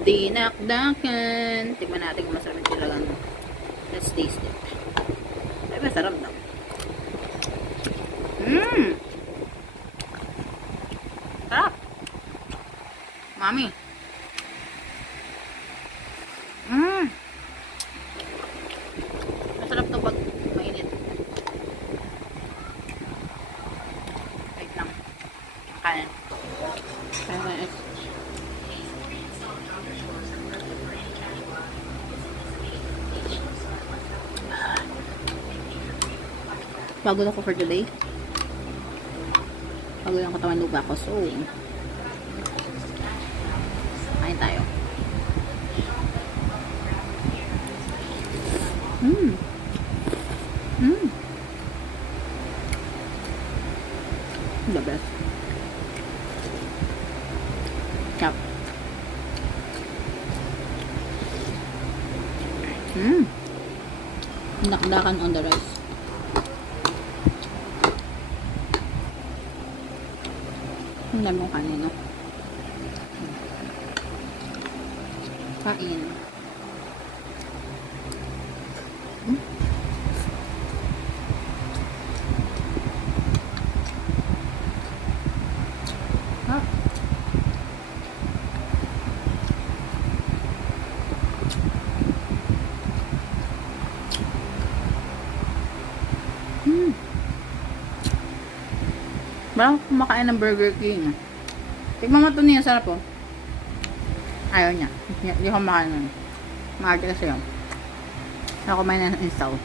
Dinakdakan. Tignan natin kung masarap yung talagang. Let's taste it. Ay, masarap daw. Mmm! Sarap! Mami! Mmm! Masarap to pag mainit. Wait lang. Kanin ko yung Bago na ko for today. Bago yung katawan lupa ko. So, kain tayo. Mmm. Mmm. The best. Yup. Mmm. Nakdakan on the rice. Ang dami mong kanin, no? Kain. Hmm? Parang kumakain ng Burger King. Tignan mo ito niya, sarap po. Ayaw niya. Hindi ko makain nun. Maarte kasi yun. Ako kumain na ng install.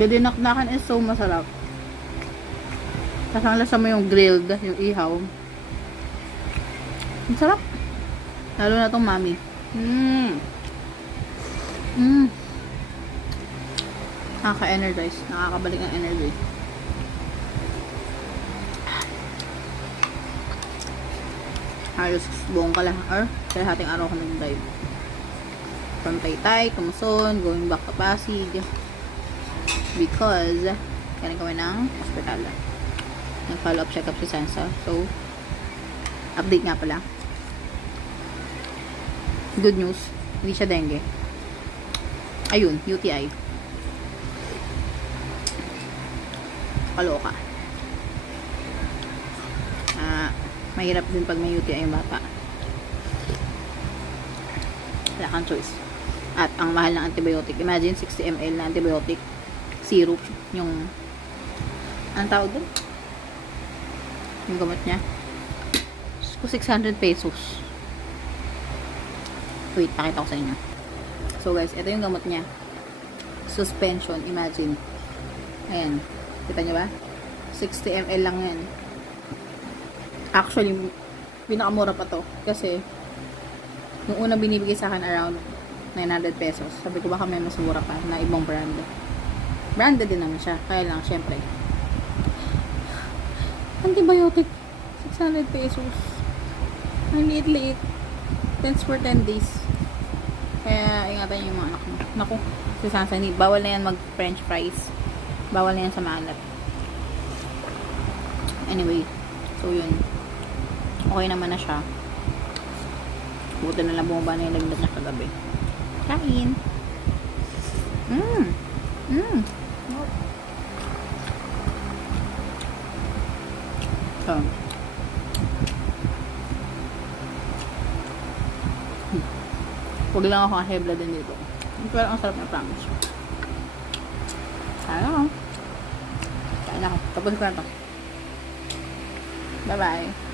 Didinakdakan is so masarap. Tapos ang lasa mo yung grilled, yung ihaw. Ang sarap. Lalo na tong mami. Mmm. Mmm. Nakaka-energize. Nakakabalik ng energy. Halos buong kala or kalahating araw ko nag-dive. From Taytay, Tumuson, going back to Pasig. Because, kaya kami ng hospital. Nag-follow up check-up si Sansa. So, update nga pala. Good news. Hindi siya dengue. Ayun, UTI. Kaloka. Ah, mahirap din pag may UTI yung bata. Wala kang choice. At ang mahal ng antibiotic. Imagine 60 ml na antibiotic syrup yung anong tawag doon? Yung gamot niya. Ko 600 pesos. Wait, pakita ko sa inyo. So guys, ito yung gamot niya. Suspension, imagine. Ayan. Kita nyo ba? 60 ml lang yan. Actually, pinakamura pa to. Kasi, yung una binibigay sa akin around 900 pesos. Sabi ko baka may mas mura pa na ibang brand. Branded din naman siya. Kaya lang, syempre. Antibiotic. 600 pesos. Ang liit-liit. Thanks for 10 days. Kaya, ingatan yung mga anak mo. Naku, si Sansani, bawal na yan mag french fries. Bawal na yan sa maalat. Anyway, so yun. Okay naman na siya. Buti na lang bumaba na yung lagnat niya kagabi. Kain. Mmm. Mmm. So. Huwag lang ako blood din dito. Pero ang sarap na promise. Kaya ako. Kaya ako. Tapos ko na to. Bye-bye.